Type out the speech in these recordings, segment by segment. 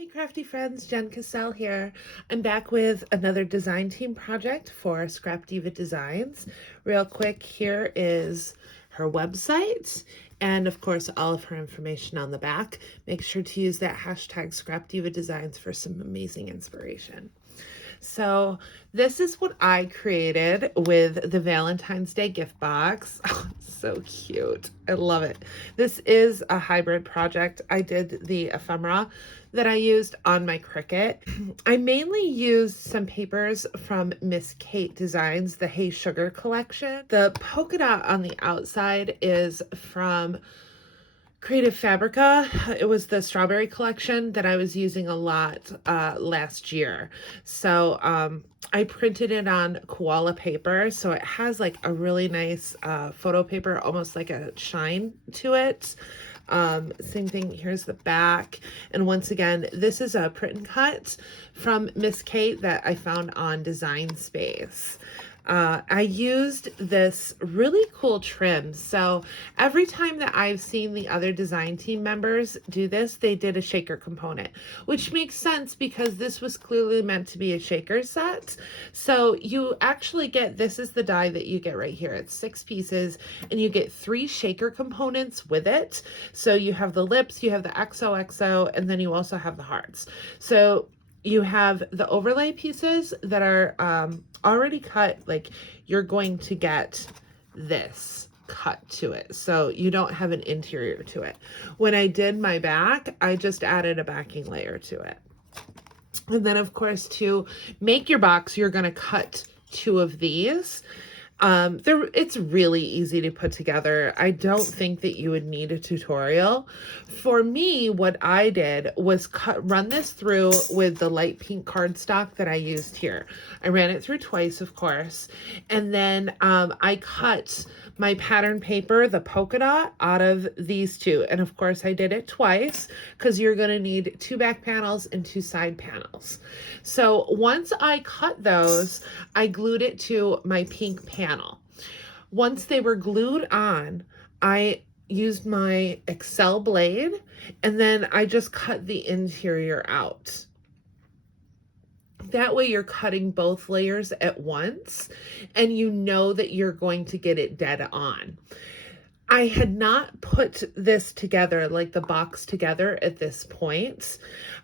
Hey crafty friends, Jen Cassell here. I'm back with another design team project for Scrapdiva Designs. Real quick, here is her website and of course all of her information on the back. Make sure to use that hashtag Scrapdiva Designs for some amazing inspiration. So this is what I created with the Valentine's Day gift box. Oh, it's so cute. I love it. This is a hybrid project. I did the ephemera that I used on my Cricut. I mainly used some papers from Miss Kate Designs, the Hey Sugar collection. The polka dot on the outside is from Creative Fabrica. It was the strawberry collection that I was using a lot last year. So I printed it on koala paper. So it has like a really nice photo paper, almost like a shine to it. Same thing, here's the back. And once again, this is a print and cut from Miss Kate that I found on Design Space. I used this really cool trim. So every time that I've seen the other design team members do this, they did a shaker component, which makes sense because this was clearly meant to be a shaker set. So you actually get, this is the die that you get right here. It's 6 pieces and you get 3 shaker components with it. So you have the lips, you have the XOXO, and then you also have the hearts. So you have the overlay pieces that are already cut, like you're going to get this cut to it. So you don't have an interior to it. When I did my back, I just added a backing layer to it. And then of course, to make your box, you're going to cut 2 of these. It's really easy to put together. I don't think that you would need a tutorial. For me, what I did was run this through with the light pink cardstock that I used here. I ran it through twice, of course, and then I cut my pattern paper, the polka dot, out of these 2. And of course, I did it twice because you're going to need 2 back panels and 2 side panels. So once I cut those, I glued it to my pink panel. Once they were glued on, I used my Excel blade and then I just cut the interior out. That way you're cutting both layers at once and you know that you're going to get it dead on. I had not put this together, like the box together at this point.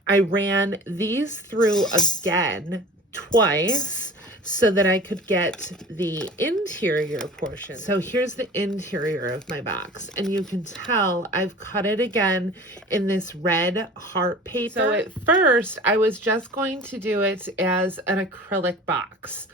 I ran these through again twice so that I could get the interior portion. So here's the interior of my box, and you can tell I've cut it again in this red heart paper. So at first I was just going to do it as an acrylic box,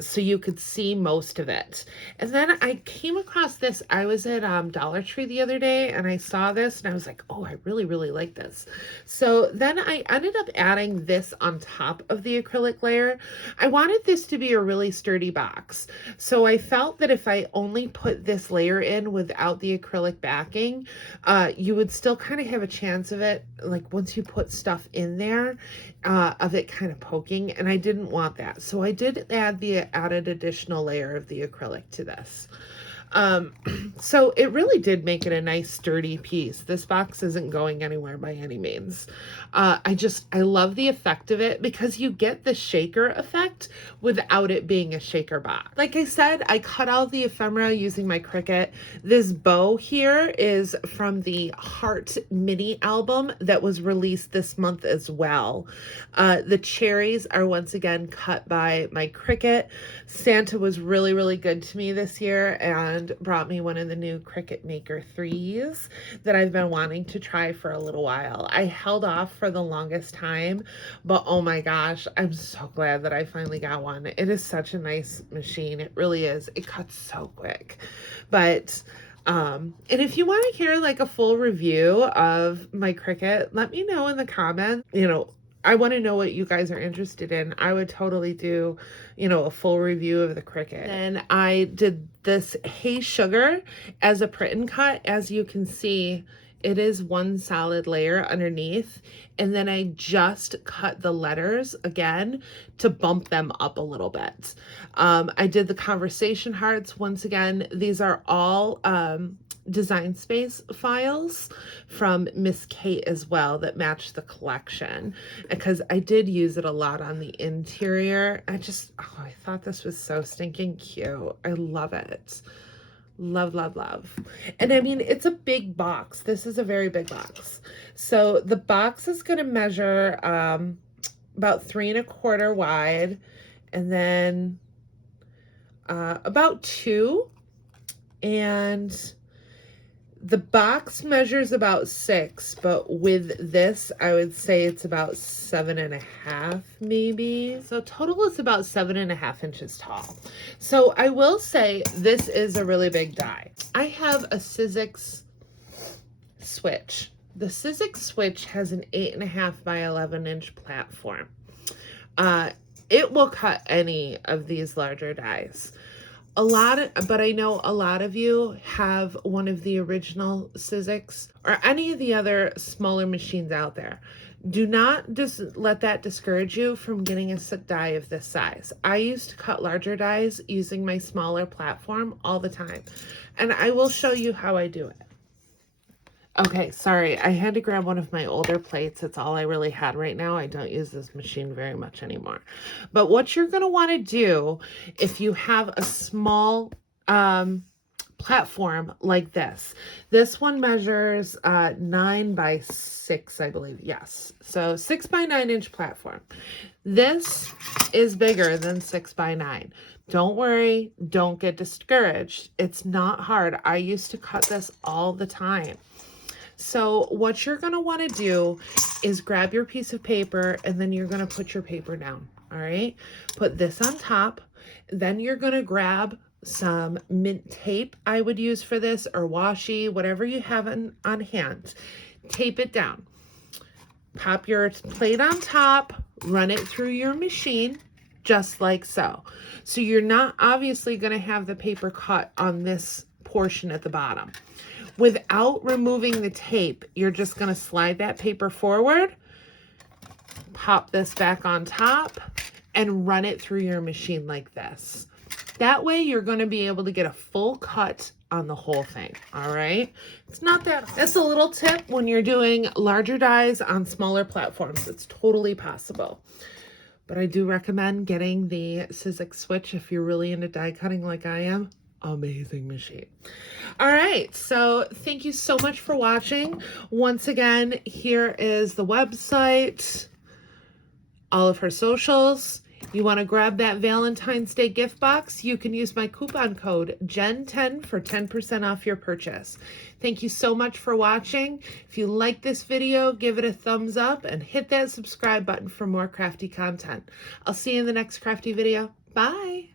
so you could see most of it. And then I came across this. I was at Dollar Tree the other day and I saw this and I was like, oh, I really, really like this. So then I ended up adding this on top of the acrylic layer. I wanted this to be a really sturdy box. So I felt that if I only put this layer in without the acrylic backing, you would still kind of have a chance of it, like once you put stuff in there, of it kind of poking, and I didn't want that. So I did add the added additional layer of the acrylic to this. So it really did make it a nice sturdy piece. This box isn't going anywhere by any means. I love the effect of it because you get the shaker effect without it being a shaker box. Like I said, I cut out the ephemera using my Cricut. This bow here is from the Heart mini album that was released this month as well. The cherries are once again cut by my Cricut. Santa was really, really good to me this year and brought me one of the new Cricut Maker 3s that I've been wanting to try for a little while. I held off for the longest time, but oh my gosh, I'm so glad that I finally got one. It is such a nice machine. It really is. It cuts so quick. But and if you want to hear like a full review of my Cricut, let me know in the comments. I want to know what you guys are interested in. I would totally do, a full review of the Cricut. And I did this Hey Sugar as a print and cut. As you can see, it is one solid layer underneath, and then I just cut the letters again to bump them up a little bit. I did the conversation hearts. Once again, these are all Design Space files from Miss Kate as well that match the collection, because I did use it a lot on the interior. I thought this was so stinking cute. I love it. Love, love, love. And I mean, it's a big box. This is a very big box. So the box is going to measure about 3¼ wide, and then about 2. And the box measures about 6, but with this, I would say it's about 7½ maybe. So total is about 7½ inches tall. So I will say this is a really big die. I have a Sizzix switch. The Sizzix switch has an 8½ by 11-inch platform. It will cut any of these larger dies. But I know a lot of you have one of the original Sizzix or any of the other smaller machines out there. Do not just let that discourage you from getting a die of this size. I used to cut larger dies using my smaller platform all the time, and I will show you how I do it. Okay, sorry, I had to grab one of my older plates. It's all I really had right now. I don't use this machine very much anymore. But what you're going to want to do if you have a small platform like this one measures 9 by 6, I believe. Yes, so 6 by 9 inch platform. This is bigger than 6 by 9. Don't worry, don't get discouraged. It's not hard. I used to cut this all the time. So what you're going to want to do is grab your piece of paper, and then you're going to put your paper down. All right, put this on top. Then you're going to grab some mint tape. I would use for this, or washi, whatever you have on hand. Tape it down. Pop your plate on top, run it through your machine, just like so. So you're not obviously going to have the paper cut on this portion at the bottom. Without removing the tape, you're just going to slide that paper forward, pop this back on top, and run it through your machine like this. That way you're going to be able to get a full cut on the whole thing. All right, it's not that hard. That's a little tip when you're doing larger dies on smaller platforms. It's totally possible. But I do recommend getting the Sizzix switch if you're really into die cutting like I am. Amazing machine. All right, so thank you so much for watching. Once again, here is the website, all of her socials. You want to grab that Valentine's Day gift box, you can use my coupon code JEN10 for 10% off your purchase. Thank you so much for watching. If you like this video, give it a thumbs up and hit that subscribe button for more crafty content. I'll see you in the next crafty video. Bye.